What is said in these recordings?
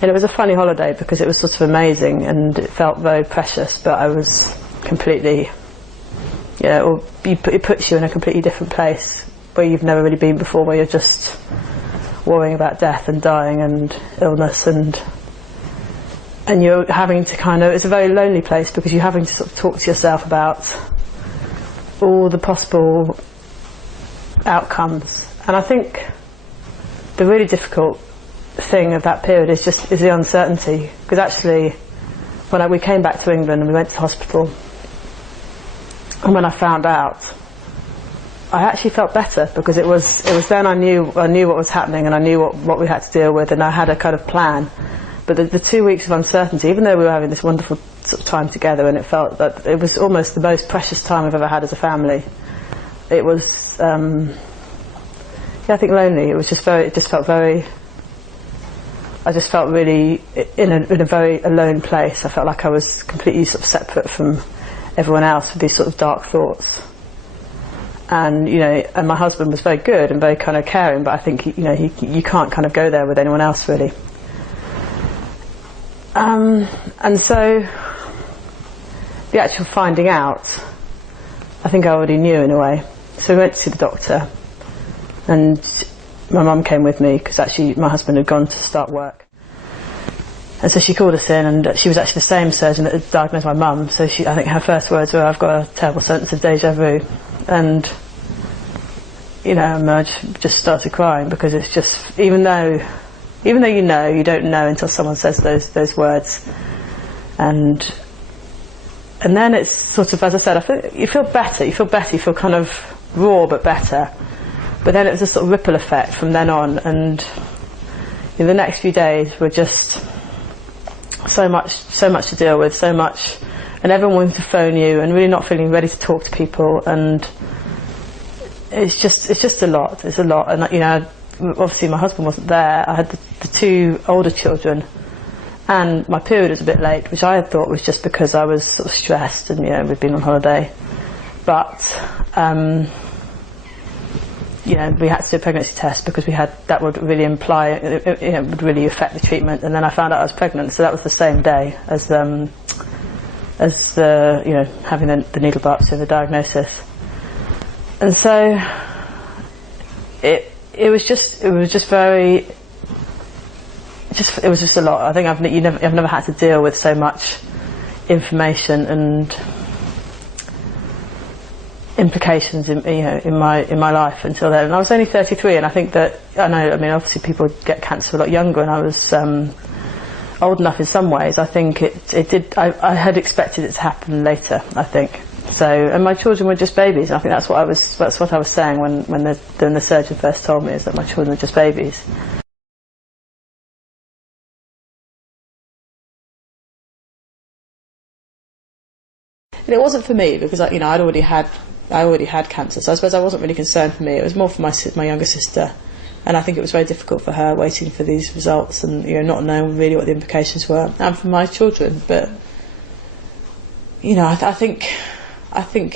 And it was a funny holiday because it was sort of amazing and it felt very precious, but I was completely, it puts you in a completely different place where you've never really been before, where you're just worrying about death and dying and illness, and you're having to it's a very lonely place because you're having to sort of talk to yourself about all the possible outcomes. And I think the really difficult thing of that period is the uncertainty, because actually when we came back to England and we went to hospital, and when I found out, I actually felt better, because it was then I knew what was happening, and I knew what we had to deal with, and I had a kind of plan. But the 2 weeks of uncertainty, even though we were having this wonderful sort of time together, and it felt that it was almost the most precious time I've ever had as a family, it was I think lonely. I just felt really in a very alone place. I felt like I was completely sort of separate from everyone else with these sort of dark thoughts. And and my husband was very good and very kind of caring, but I think you can't kind of go there with anyone else really. And so the actual finding out, I think I already knew in a way. So we went to see the doctor, and my mum came with me because actually my husband had gone to start work. And so she called us in, and she was actually the same surgeon that had diagnosed my mum. So I think her first words were, "I've got a terrible sense of deja vu." And I just started crying, because it's just, even though you don't know until someone says those words. And then it's sort of, as I said, you feel better, you feel kind of raw but better. But then it was a sort of ripple effect from then on, and the next few days were just so much to deal with, and everyone wanting to phone you and really not feeling ready to talk to people, and it's just a lot. It's a lot, and obviously my husband wasn't there. I had the two older children, and my period was a bit late, which I had thought was just because I was sort of stressed and we'd been on holiday. But we had to do a pregnancy test because that would really imply it would really affect the treatment. And then I found out I was pregnant, so that was the same day as having the needle biopsy and the diagnosis. And so it was just a lot. I think I've never had to deal with so much information and implications in my life until then. And I was only 33, and I think that obviously people get cancer a lot younger, and I was old enough in some ways. I think it did. I had expected it to happen later, I think. So, and my children were just babies. I think that's what I was saying when the surgeon first told me, is that my children were just babies. And it wasn't for me, because I already had cancer, so I suppose I wasn't really concerned for me. It was more for my younger sister, and I think it was very difficult for her waiting for these results and not knowing really what the implications were, and for my children. But I think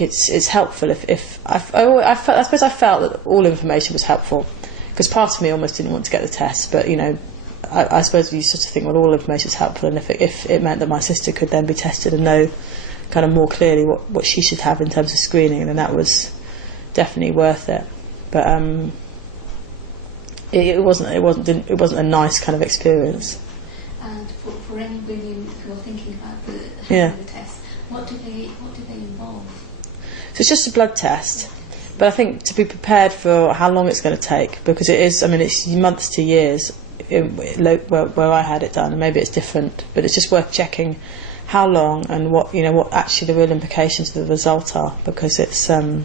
it's helpful if I suppose I felt that all information was helpful, because part of me almost didn't want to get the test, but I suppose you sort of think, well, all information is helpful, and if it meant that my sister could then be tested and know kind of more clearly what she should have in terms of screening, then that was definitely worth it. But it wasn't a nice kind of experience. And for any women who are thinking about the test, what do they involve? So it's just a blood test, but I think to be prepared for how long it's going to take, because it's months to years where I had it done, and maybe it's different, but it's just worth checking how long and what actually the real implications of the result are, because it's not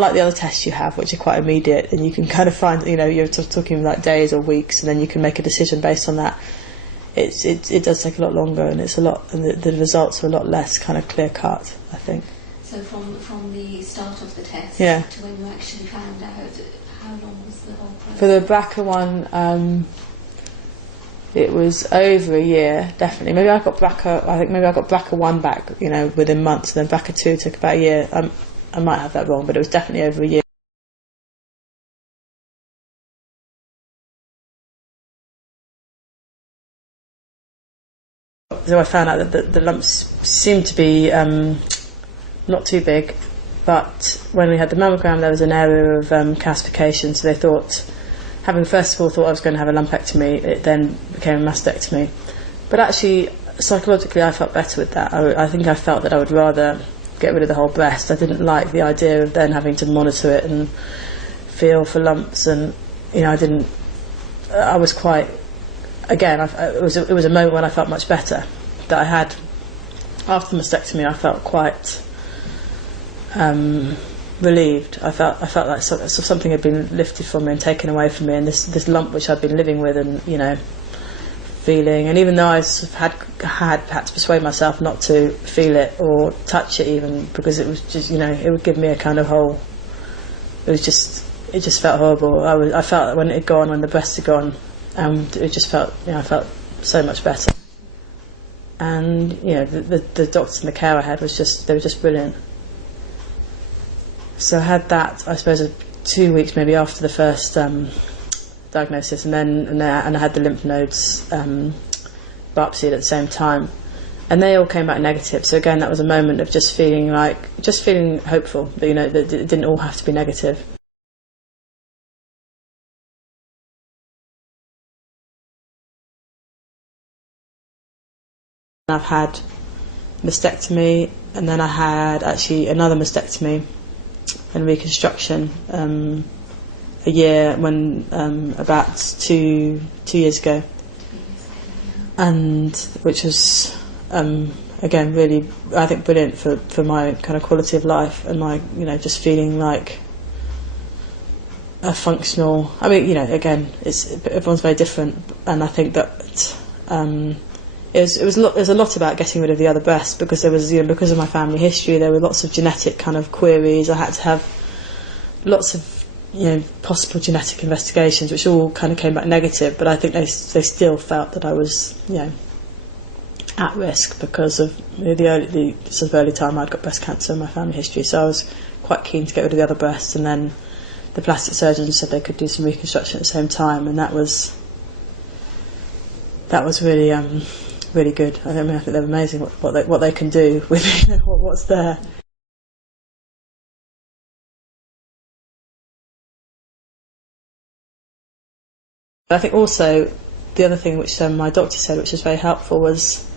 like the other tests you have, which are quite immediate, and you can kind of find you're talking like days or weeks, and then you can make a decision based on that. It does take a lot longer, and it's a lot, and the results are a lot less kind of clear cut, I think. So from the start of the test to when you actually found out, how long was the whole process? For the BRCA one, it was over a year, definitely. Maybe I got BRCA 1 back, within months, and then BRCA 2 took about a year. I might have that wrong, but it was definitely over a year. I found out that the lumps seemed to be not too big, but when we had the mammogram there was an area of calcification, so they thought, having first of all thought I was going to have a lumpectomy, it then became a mastectomy. But actually, psychologically I felt better with that. I think I felt that I would rather get rid of the whole breast. I didn't like the idea of then having to monitor it and feel for lumps, and I was quite, again, it was a moment when I felt much better. That I had, after the mastectomy, I felt quite relieved. I felt like something had been lifted from me and taken away from me, and this lump which I'd been living with and feeling, and even though I had to persuade myself not to feel it or touch it even, because it was just it would give me a kind of hole. It just felt horrible. I felt that when it had gone, when the breast had gone, it just felt I felt so much better. And the doctors and the care I had they were just brilliant. So I had that, I suppose, 2 weeks maybe after the first diagnosis, and I had the lymph nodes biopsied at the same time, and they all came back negative. So again, that was a moment of just feeling hopeful that that it didn't all have to be negative. I've had mastectomy, and then I had actually another mastectomy and reconstruction a year when about two years ago, and which was again really, I think, brilliant for my kind of quality of life and my just feeling like a functional. I mean, again, everyone's very different, and I think that it was a lot about getting rid of the other breast, because there was because of my family history, there were lots of genetic kind of queries. I had to have lots of possible genetic investigations, which all kind of came back negative, but I think they still felt that I was at risk because of the sort of early time I'd got breast cancer in my family history. So I was quite keen to get rid of the other breast, and then the plastic surgeons said they could do some reconstruction at the same time, and that was really really good. I think they're amazing what they can do with what's there. I think also the other thing which my doctor said, which was very helpful, was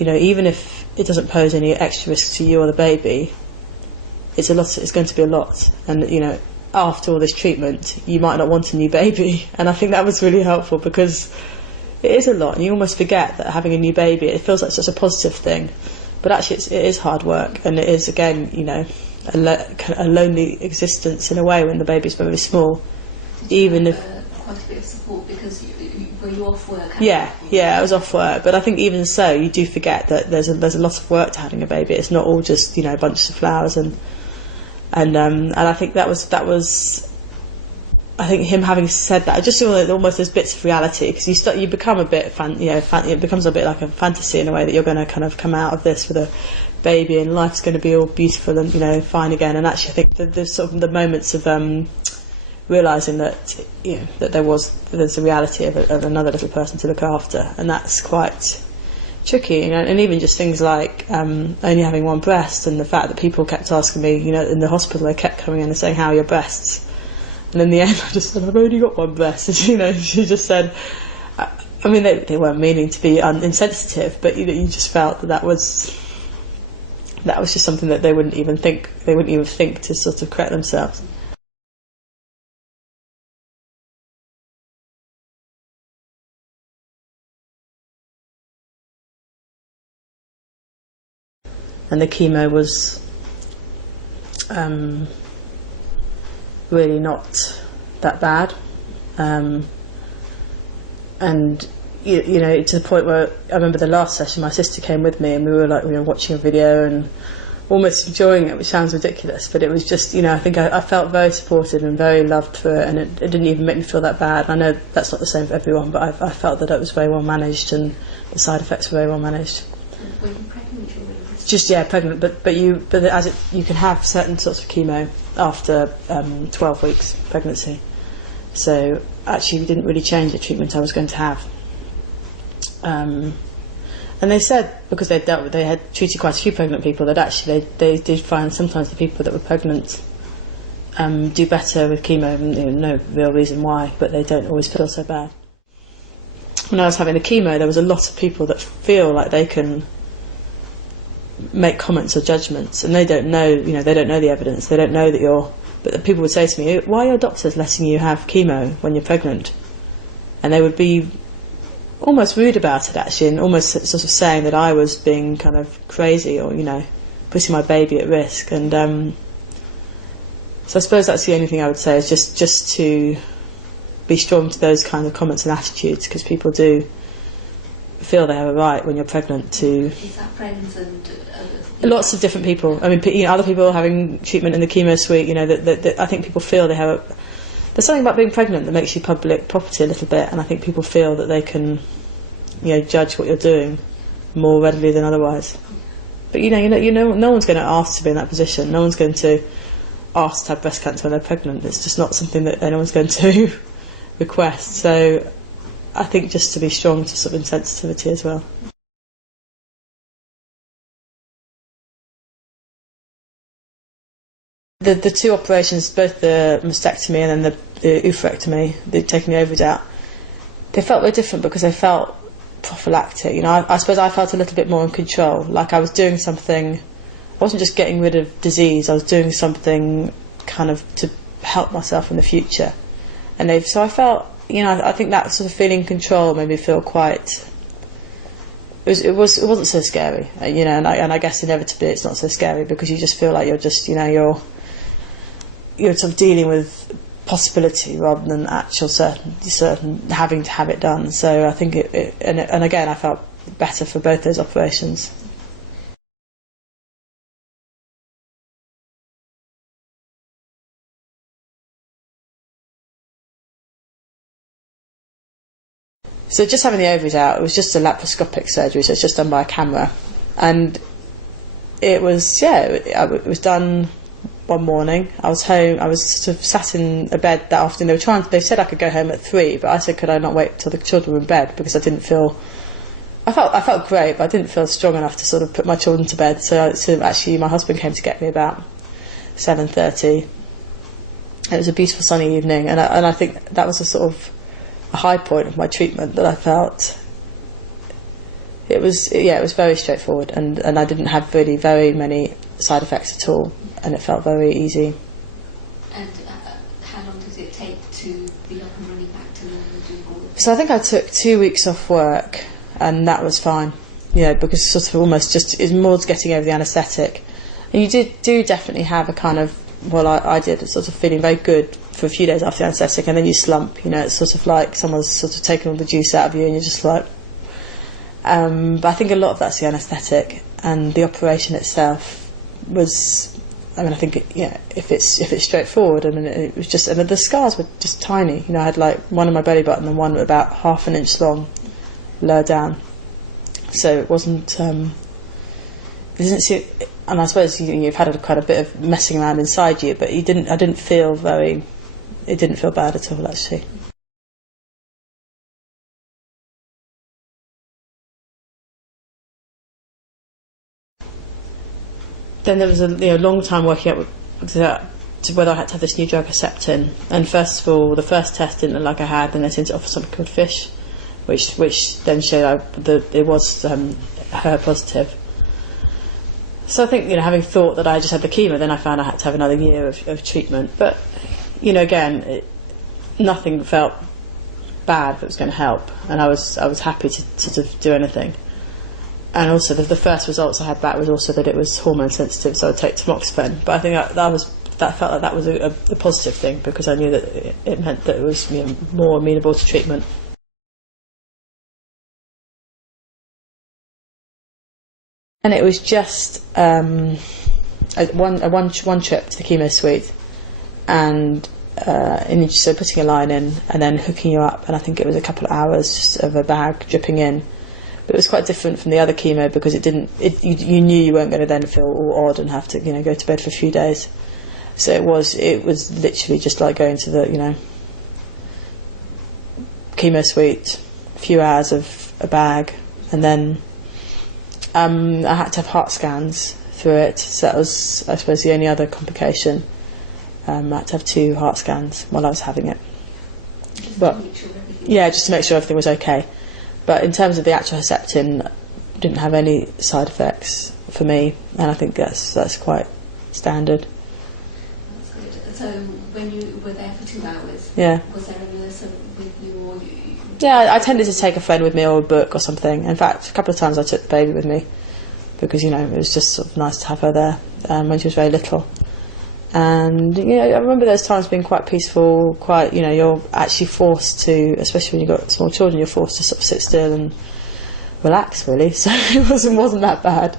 even if it doesn't pose any extra risk to you or the baby, it's going to be a lot, and after all this treatment you might not want a new baby. And I think that was really helpful, because it is a lot, and you almost forget that having a new baby, it feels like such a positive thing, but actually it is hard work, and it is, again, a lonely existence in a way when the baby's very small. Even if quite a bit of support, because were you off work? Yeah, I was off work, but I think even so, you do forget that there's a lot of work to having a baby. It's not all just bunches of flowers, and I think that was. I think him having said that, I just feel like almost there's bits of reality, because you become a bit it becomes a bit like a fantasy in a way, that you're going to kind of come out of this with a baby and life's going to be all beautiful and fine again. And actually, I think there's sort of the moments of realising that that there's a reality of another little person to look after, and that's quite tricky. And even just things like only having one breast, and the fact that people kept asking me, in the hospital, they kept coming in and saying, "How are your breasts?" And in the end, I just said, "I've only got one breast." She just said, I mean, they weren't meaning to be insensitive, but you just felt that was just something that they wouldn't even think to sort of correct themselves. And the chemo was really not that bad, and to the point where I remember the last session, my sister came with me, and we were watching a video and almost enjoying it, which sounds ridiculous, but it was just I think I felt very supported and very loved for it, and it didn't even make me feel that bad. I know that's not the same for everyone, but I felt that it was very well managed, and the side effects were very well managed. Were you pregnant already? Just pregnant, but you can have certain sorts of chemo after 12 weeks pregnancy. So actually, we didn't really change the treatment I was going to have. And they said, because they had treated quite a few pregnant people, that actually they did find sometimes the people that were pregnant do better with chemo, and no real reason why, but they don't always feel so bad. When I was having the chemo, there was a lot of people that feel like they can make comments or judgments, and they don't know, they don't know the evidence, they don't know that you're... But people would say to me, why are your doctors letting you have chemo when you're pregnant? And they would be almost rude about it, actually, and almost sort of saying that I was being kind of crazy, or putting my baby at risk. And so I suppose that's the only thing I would say, is just to be strong to those kind of comments and attitudes, because people do feel they have a right when you're pregnant to... Is that friends and... Lots of different people. I mean, other people having treatment in the chemo suite, that I think people feel they have a... There's something about being pregnant that makes you public property a little bit, and I think people feel that they can, judge what you're doing more readily than otherwise. But no one's going to ask to be in that position. No one's going to ask to have breast cancer when they're pregnant. It's just not something that anyone's going to request. So I think just to be strong to sort of insensitivity as well. The two operations, both the mastectomy and then the oophorectomy, taking the ovaries out, they felt very different because they felt prophylactic. I suppose I felt a little bit more in control, like I was doing something. I wasn't just getting rid of disease, I was doing something kind of to help myself in the future. And so I felt, I think that sort of feeling control made me feel quite... It wasn't so scary, and I guess inevitably it's not so scary, because you just feel like you're just, you're sort of dealing with possibility rather than actual certain having to have it done. So I think and again I felt better for both those operations. So just having the ovaries out, it was just a laparoscopic surgery, so it's just done by a camera, and it was it was done one morning. I was home. I was sort of sat in a bed that afternoon. They said I could go home at 3, but I said, could I not wait till the children were in bed, because I didn't feel... I felt great, but I didn't feel strong enough to sort of put my children to bed. So actually my husband came to get me about 7:30. It was a beautiful sunny evening, and I think that was a sort of a high point of my treatment, that I felt it was very straightforward, and I didn't have really very many side effects at all, and it felt very easy. And how long does it take to be up and running back to normal, doing all of this? So I think I took 2 weeks off work, and that was fine, because sort of almost just is more getting over the anaesthetic. And you do definitely have a kind of, I did, sort of feeling very good for a few days after the anaesthetic, and then you slump, it's sort of like someone's sort of taken all the juice out of you, and you're just like... but I think a lot of that's the anaesthetic, and the operation itself was... I think if it's straightforward, it was just... And the scars were just tiny, I had like one on my belly button and one about half an inch long, lower down. So it wasn't... it didn't seem... And I suppose you've had quite a bit of messing around inside you, but I didn't feel very... It didn't feel bad at all, actually. Then there was a long time working out to whether I had to have this new drug, Herceptin. And first of all, the first test didn't look like I had, then they seemed to offer something called FISH, which then showed that it was HER positive. So I think, having thought that I just had the chemo, then I found I had to have another year of treatment. But, again, nothing felt bad that was going to help, and I was happy to sort of do anything. And also the first results I had back was also that it was hormone sensitive, so I'd take tamoxifen. But I think that felt like that was a positive thing, because I knew that it meant that it was more amenable to treatment. And it was just one trip to the chemo suite, and so putting a line in and then hooking you up, and I think it was a couple of hours just of a bag dripping in. But it was quite different from the other chemo, because you knew you weren't going to then feel all odd and have to go to bed for a few days. So it was literally just like going to the chemo suite, a few hours of a bag, and then I had to have heart scans through it, so that was, I suppose, the only other complication. I had to have 2 heart scans while I was having it. But yeah, just to make sure everything was okay. But in terms of the actual Herceptin, didn't have any side effects for me, and I think that's quite standard. That's good. So when you were there for 2 hours, yeah, was there a nurse with you, or yeah, I tended to take a friend with me or a book or something. In fact, a couple of times I took the baby with me because, you know, it was just sort of nice to have her there when she was very little. And, you know, I remember those times being quite peaceful, quite, you know, you're actually forced to, especially when you've got small children, you're forced to sort of sit still and relax, really. So it wasn't that bad.